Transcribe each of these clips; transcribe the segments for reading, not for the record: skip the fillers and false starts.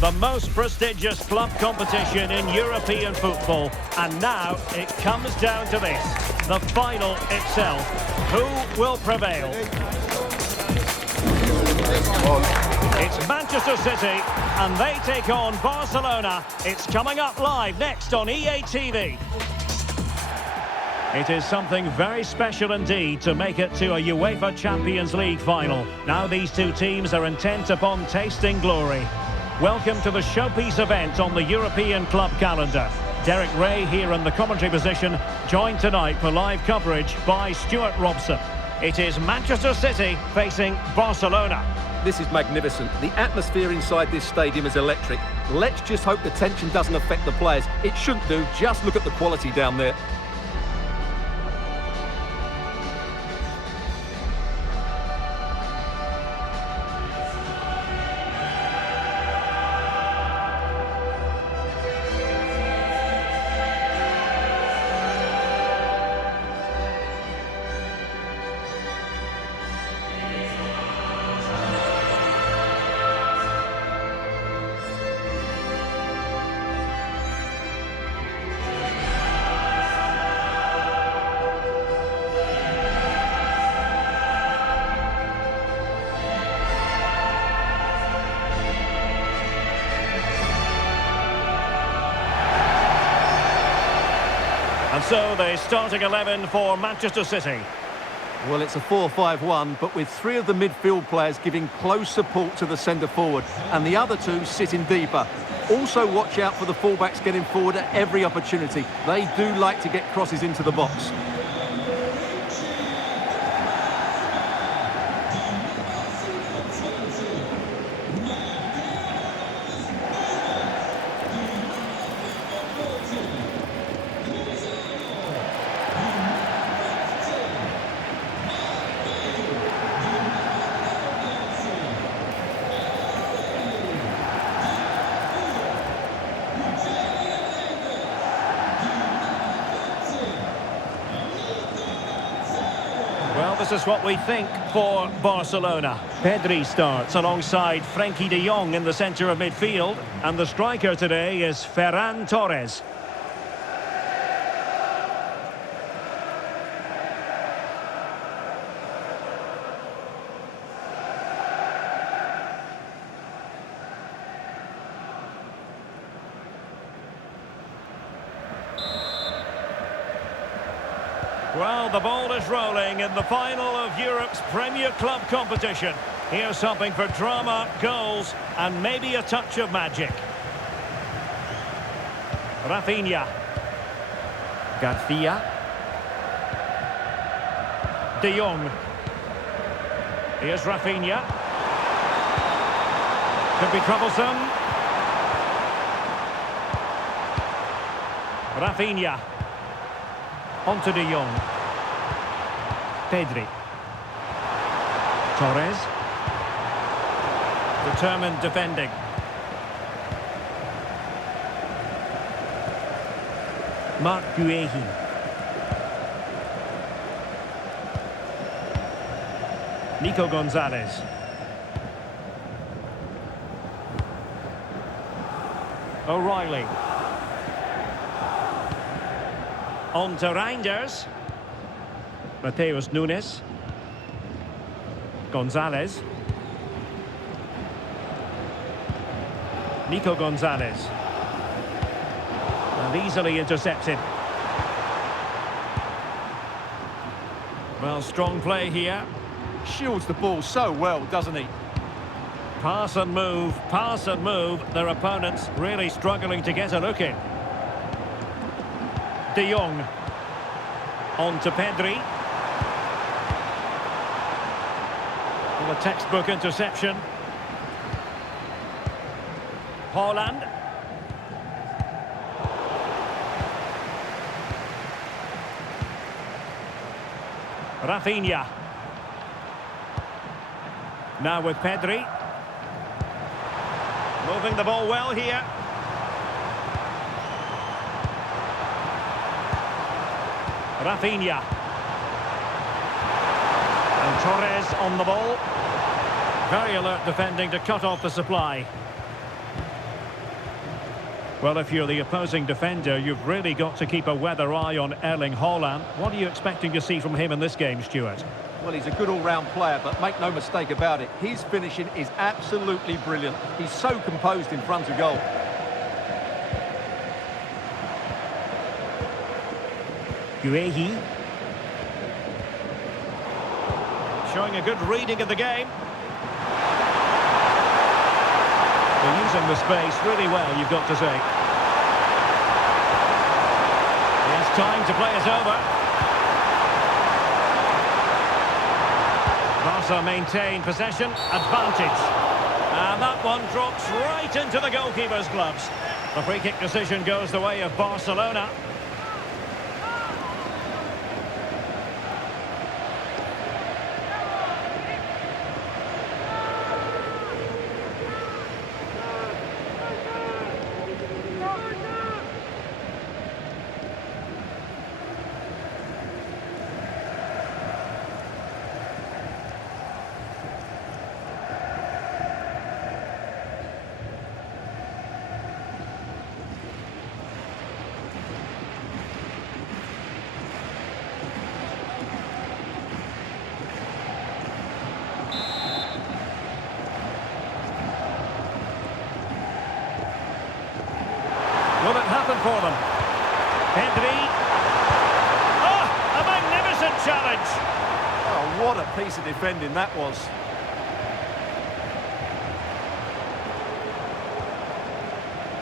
The most prestigious club competition in European football. And now it comes down to this. The final itself. Who will prevail? It's Manchester City, and they take on Barcelona. It's coming up live next on EA TV. It is something very special indeed to make it to a UEFA Champions League final. Now these two teams are intent upon tasting glory. Welcome to the showpiece event on the European club calendar. Derek Ray here in the commentary position, joined tonight for live coverage by Stuart Robson. It is Manchester City facing Barcelona. This is magnificent. The atmosphere inside this stadium is electric. Let's just hope the tension doesn't affect the players. It shouldn't do. Just look at the quality down there. And so the starting 11 for Manchester City. Well, it's a 4-5-1, but with three of the midfield players giving close support to the centre-forward, and the other two sitting deeper. Also watch out for the fullbacks getting forward at every opportunity. They do like to get crosses into the box. Well, this is what we think for Barcelona. Pedri starts alongside Frenkie de Jong in the centre of midfield. And the striker today is Ferran Torres. Well, the ball is rolling in the final of Europe's Premier Club competition. Here's something for drama, goals, and maybe a touch of magic. Rafinha. Garcia. De Jong. Here's Rafinha. Could be troublesome. Rafinha. On to De Jong. Pedri. Torres. Determined defending. Marc Guehi. Nico Gonzalez. O'Reilly. On to Reinders. Mateus Nunes. Gonzalez. Nico Gonzalez. And easily intercepted. Well, strong play here. Shields the ball so well, doesn't he? Pass and move, pass and move. Their opponents really struggling to get a look in. De Jong. On to Pedri. Well, a textbook interception. Haaland. Rafinha. Now with Pedri. Moving the ball well here. Rafinha. And Torres on the ball. Very alert defending to cut off the supply. Well, if you're the opposing defender, you've really got to keep a weather eye on Erling Haaland. What are you expecting to see from him in this game, Stuart? Well, he's a good all-round player, but make no mistake about it, his finishing is absolutely brilliant. He's so composed in front of goal. Guehi. Showing a good reading of the game. They're using the space really well, you've got to say. He has time to play it over. Barca maintain possession, advantage. And that one drops right into the goalkeeper's gloves. The free kick decision goes the way of Barcelona. Will it happen for them? Pedri. Oh, a magnificent challenge. Oh, what a piece of defending that was.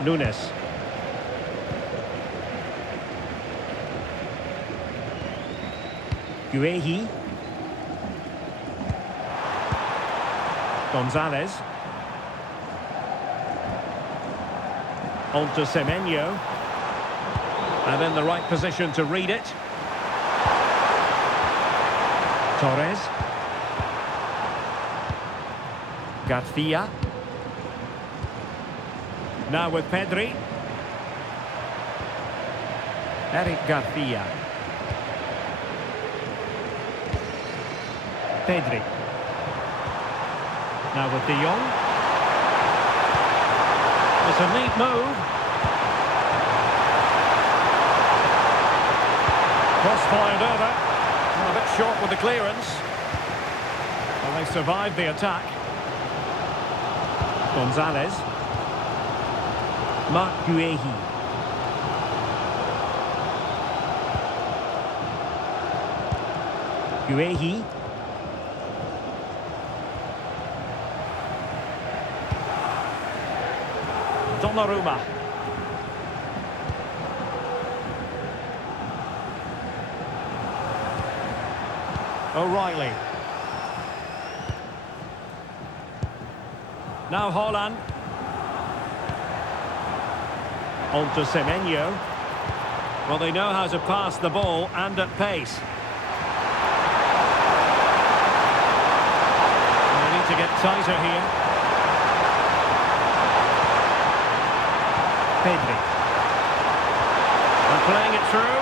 Nunes. Guehi. Gonzalez. On to Semenyo. And in the right position to read it. Torres. Garcia. Now with Pedri. Eric Garcia. Pedri. Now with De Jong. It's a neat move. Cross-fired over. A bit short with the clearance. Well, they survived the attack. Gonzalez. Marc Guehi. Guehi. Donnarumma. O'Reilly. Now Haaland. On to Semenyo. Well, they know how to pass the ball and at pace. They need to get tighter here. Pedri. And playing it through.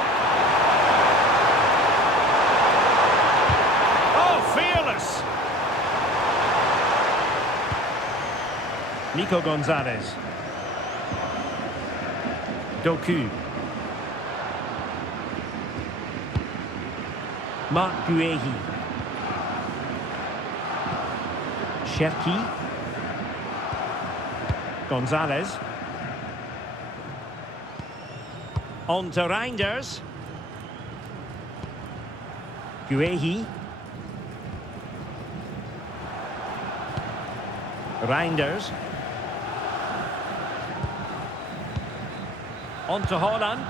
Oh, fearless! Nico Gonzalez. Doku. Marc Guehi. Cherki. Gonzalez. On to Reinders. Guehi. Reinders. On to Haaland.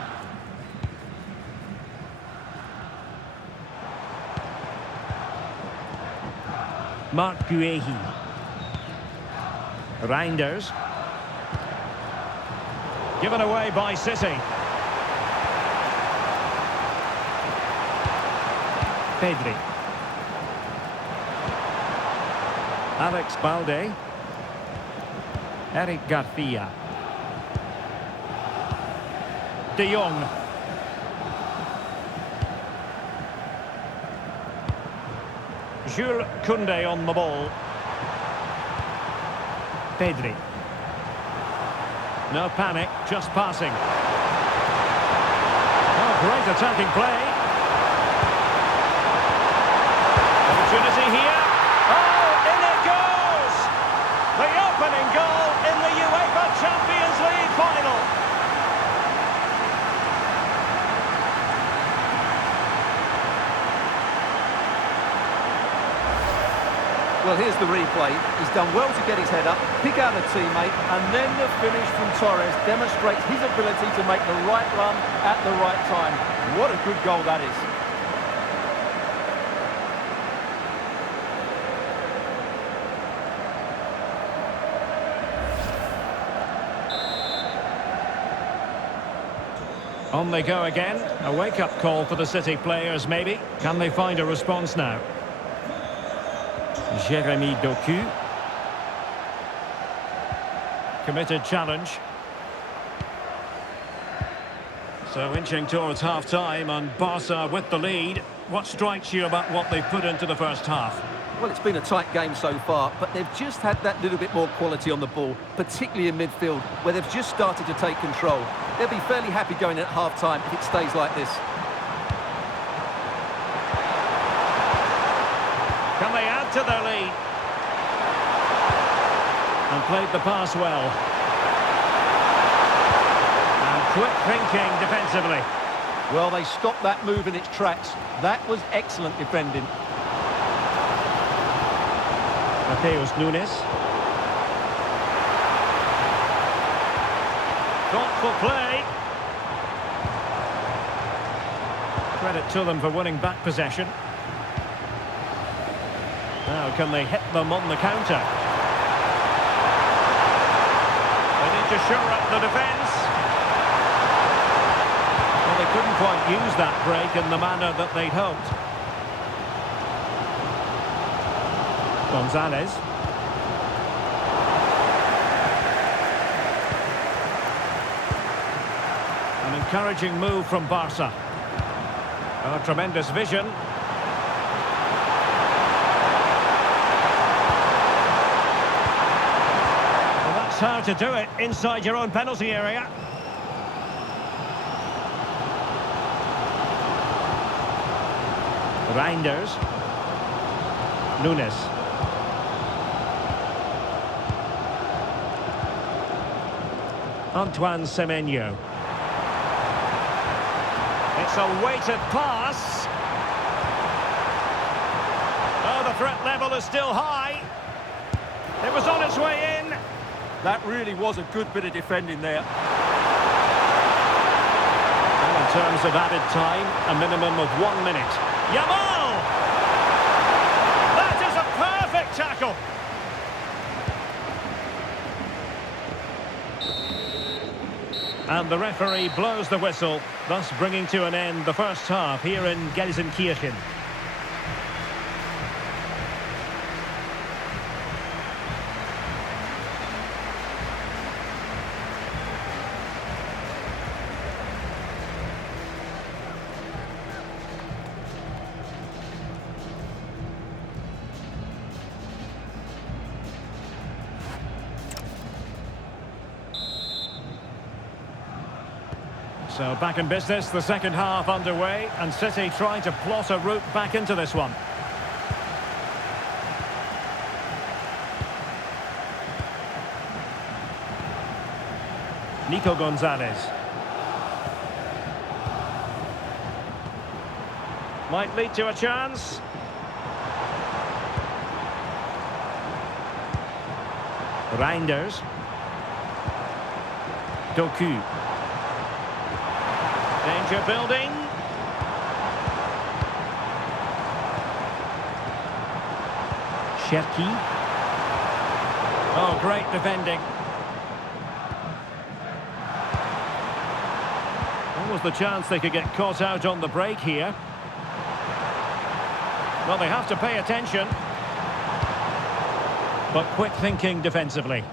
Marc Guehi. Reinders. Given away by City. Pedri. Alex Balde. Eric Garcia. De Jong. Jules Koundé on the ball. Pedri. No panic, just passing. Oh, great attacking play. Opportunity here. Oh, in it goes! The opening goal in the UEFA Champions League final. Well, here's the replay. He's done well to get his head up, pick out a teammate, and then the finish from Torres demonstrates his ability to make the right run at the right time. What a good goal that is. On they go again. A wake-up call for the City players, maybe. Can they find a response now? Jeremy Doku. Committed challenge. So inching towards half-time and Barca with the lead. What strikes you about what they've put into the first half? Well, it's been a tight game so far, but they've just had that little bit more quality on the ball, particularly in midfield, where they've just started to take control. They'll be fairly happy going at half-time if it stays like this. Can they add to their lead? And played the pass well. And quick thinking defensively. Well, they stopped that move in its tracks. That was excellent defending. Mateus Nunes. Thoughtful play. Credit to them for winning back possession. Now can they hit them on the counter? They need to shore up the defence. Well, they couldn't quite use that break in the manner that they'd hoped. Gonzalez. An encouraging move from Barca. Oh, tremendous vision. Well, that's how to do it inside your own penalty area. Reinders. Nunes. Antoine Semenyo. It's a weighted pass. Oh, the threat level is still high. It was on its way in. That really was a good bit of defending there. And in terms of added time, a minimum of 1 minute. Yamal! That is a perfect tackle. And the referee blows the whistle, thus bringing to an end the first half here in Gelsenkirchen. So back in business, the second half underway, and City trying to plot a route back into this one. Nico Gonzalez. Might lead to a chance. Reinders. Doku. Danger building. Cherki. Oh, great defending. What was the chance they could get caught out on the break here? Well, they have to pay attention. But quick thinking defensively.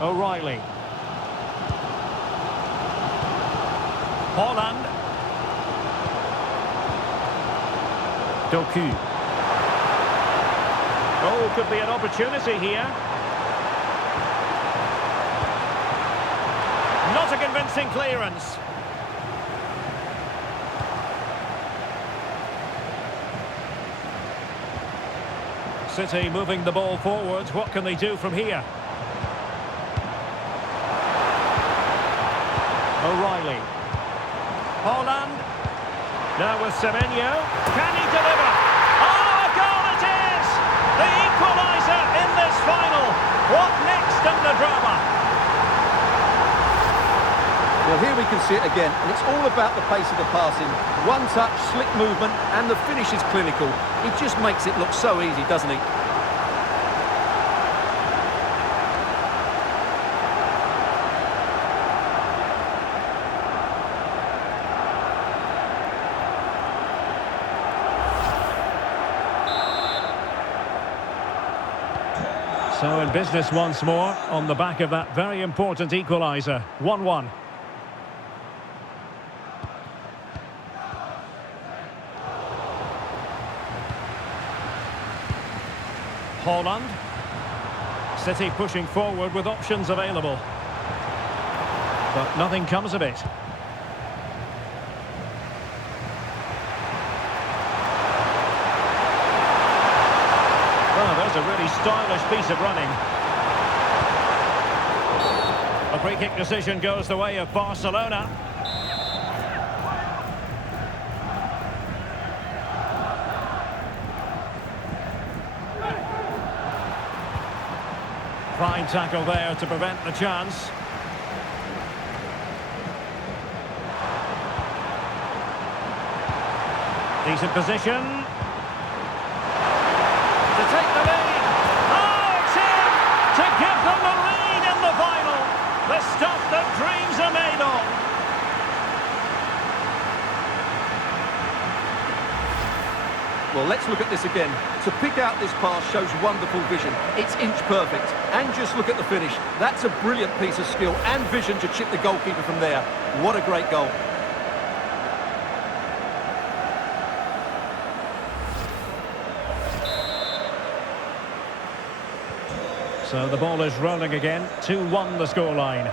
O'Reilly. Holland. Doku. Oh, could be an opportunity here. Not a convincing clearance. City moving the ball forward. What can they do from here? O'Reilly. Haaland. Now with Semenyo. Can he deliver? Oh, a goal it is! The equaliser in this final. What next in the drama? Well, here we can see it again, and it's all about the pace of the passing. One touch, slick movement, and the finish is clinical. He just makes it look so easy, doesn't he? So in business once more, on the back of that very important equaliser. 1-1. Haaland. City pushing forward with options available. But nothing comes of it. Oh, there's a really stylish piece of running. A free kick decision goes the way of Barcelona. Fine tackle there to prevent the chance. Decent position. To take the lead. Oh, it's him! To give them the lead in the final. The stuff that dreams are made of. Well, let's look at this again. To pick out this pass shows wonderful vision. It's inch perfect. And just look at the finish. That's a brilliant piece of skill and vision to chip the goalkeeper from there. What a great goal. So the ball is rolling again. 2-1 the scoreline.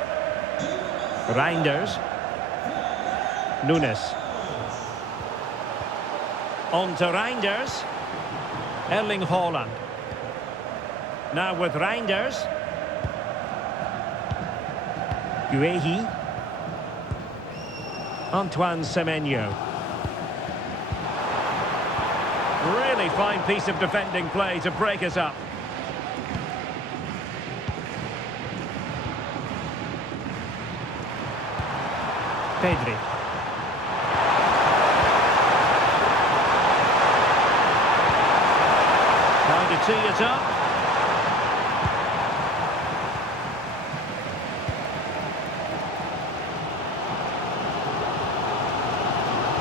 Reinders. Nunes. On to Reinders. Erling Haaland. Now with Reinders. Guehi. Antoine Semenyo. Really fine piece of defending play to break us up. Pedri. Trying to tee it up.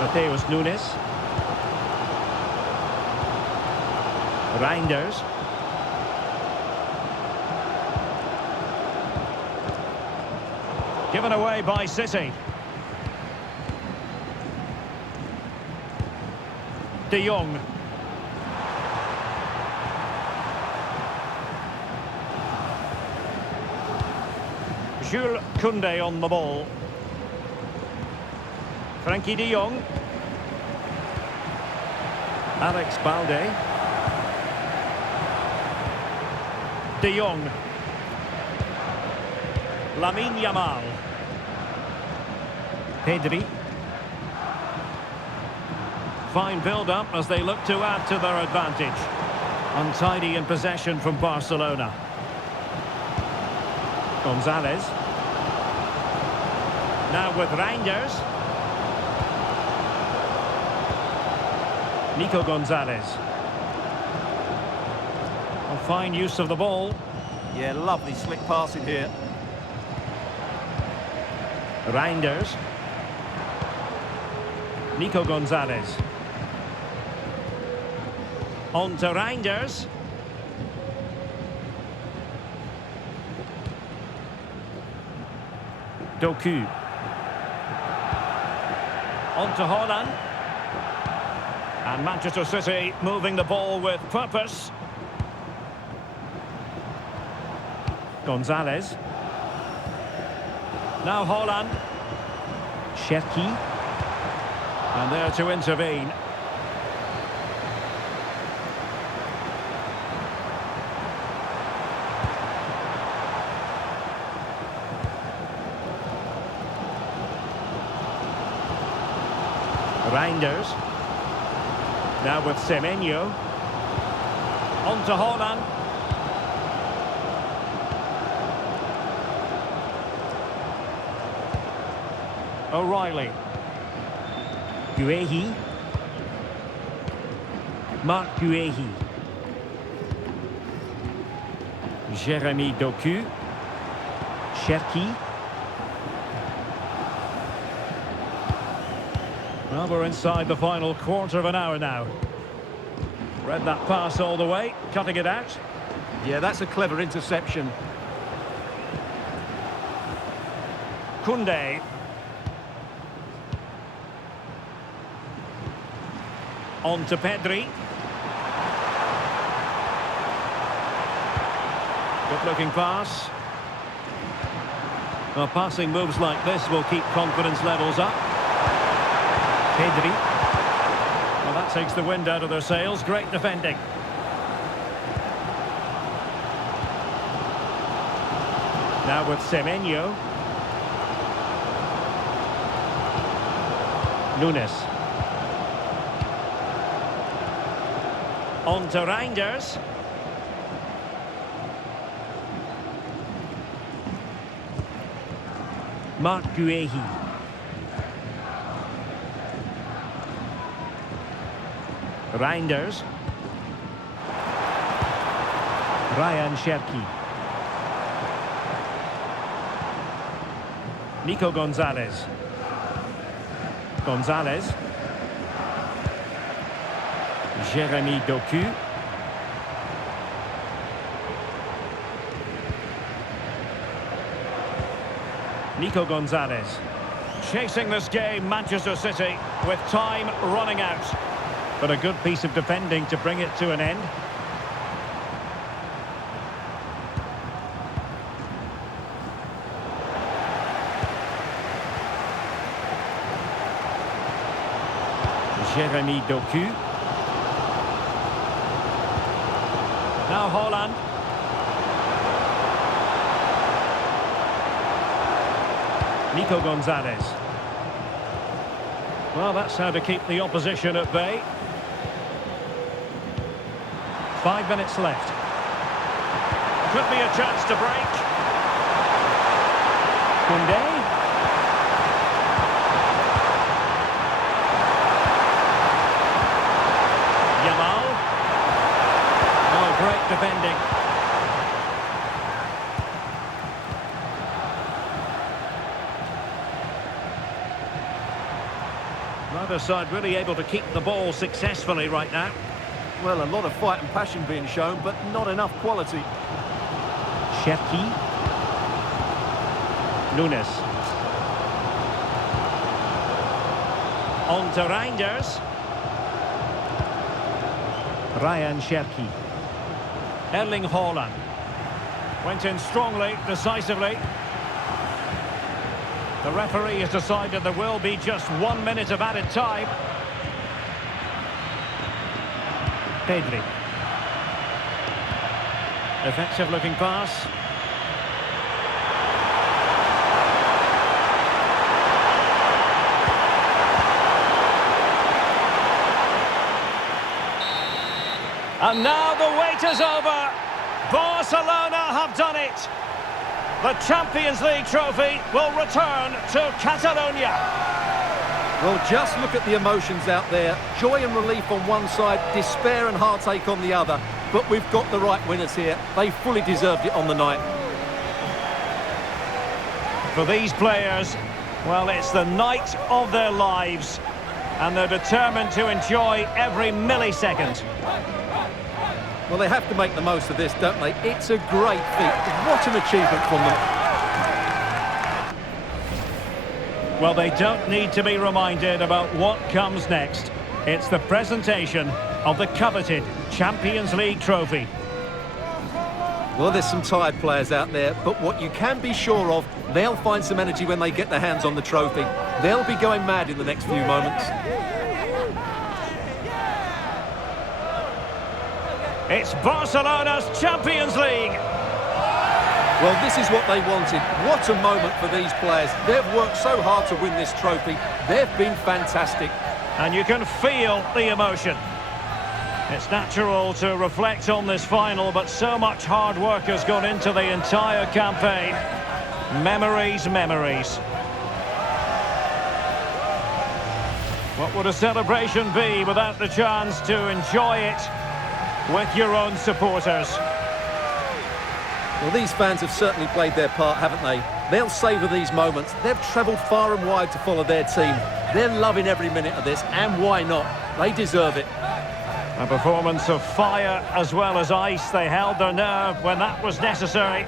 Mateus Nunes. Reinders. Given away by City. De Jong. Jules Koundé on the ball. Frankie de Jong. Alex Balde. De Jong. Lamine Yamal. Pedri. Fine build-up as they look to add to their advantage. Untidy in possession from Barcelona. Gonzalez. Now with Reinders. Nico Gonzalez. A fine use of the ball. Yeah, lovely slick passing here. Reinders. Nico Gonzalez. On to Reinders. Doku. On to Haaland. And Manchester City moving the ball with purpose. Gonzalez. Now Holland. Cherki. And there to intervene. Reinders. Now with Semenyo. On to Holland. O'Reilly. Guehi. Marc Guehi. Jérémy Doku. Cherki. Well, we're inside the final quarter of an hour now. Read that pass all the way, cutting it out. Yeah, that's a clever interception. Koundé. On to Pedri. Good looking pass. Well, passing moves like this will keep confidence levels up. Pedri. Well, that takes the wind out of their sails. Great defending. Now with Semenyo. Nunes. On to Reinders. Marc Guehi. Reinders. Ryan Cherki. Nico Gonzalez. Gonzalez. Jérémy Doku. Nico Gonzalez. Chasing this game, Manchester City, with time running out. But a good piece of defending to bring it to an end. Jérémy Doku. Now Holland. Nico Gonzalez. Well, that's how to keep the opposition at bay. 5 minutes left. Could be a chance to break. Koundé. Yamal. Oh, great defending. Neither side really able to keep the ball successfully right now. Well, a lot of fight and passion being shown, but not enough quality. Cherki. Nunes. On to Reinders. Ryan Cherki. Erling Haaland. Went in strongly, decisively. The referee has decided there will be just 1 minute of added time. Pedri. Effective looking pass. And now the wait is over. Barcelona have done it. The Champions League trophy will return to Catalonia. Well, just look at the emotions out there. Joy and relief on one side, despair and heartache on the other. But we've got the right winners here. They fully deserved it on the night. For these players, well, it's the night of their lives. And they're determined to enjoy every millisecond. Well, they have to make the most of this, don't they? It's a great feat. What an achievement from them. Well, they don't need to be reminded about what comes next. It's the presentation of the coveted Champions League trophy. Well, there's some tired players out there, but what you can be sure of, they'll find some energy when they get their hands on the trophy. They'll be going mad in the next few moments. It's Barcelona's Champions League. Well, this is what they wanted. What a moment for these players. They've worked so hard to win this trophy. They've been fantastic. And you can feel the emotion. It's natural to reflect on this final, but so much hard work has gone into the entire campaign. Memories, memories. What would a celebration be without the chance to enjoy it with your own supporters? Well, these fans have certainly played their part, haven't they? They'll savour these moments. They've travelled far and wide to follow their team. They're loving every minute of this, and why not? They deserve it. A performance of fire as well as ice. They held their nerve when that was necessary.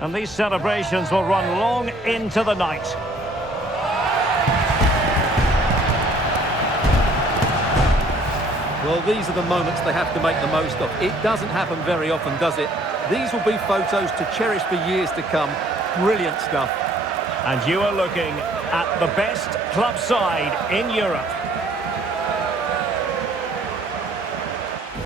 And these celebrations will run long into the night. Well, these are the moments they have to make the most of. It doesn't happen very often, does it? These will be photos to cherish for years to come. Brilliant stuff. And you are looking at the best club side in Europe.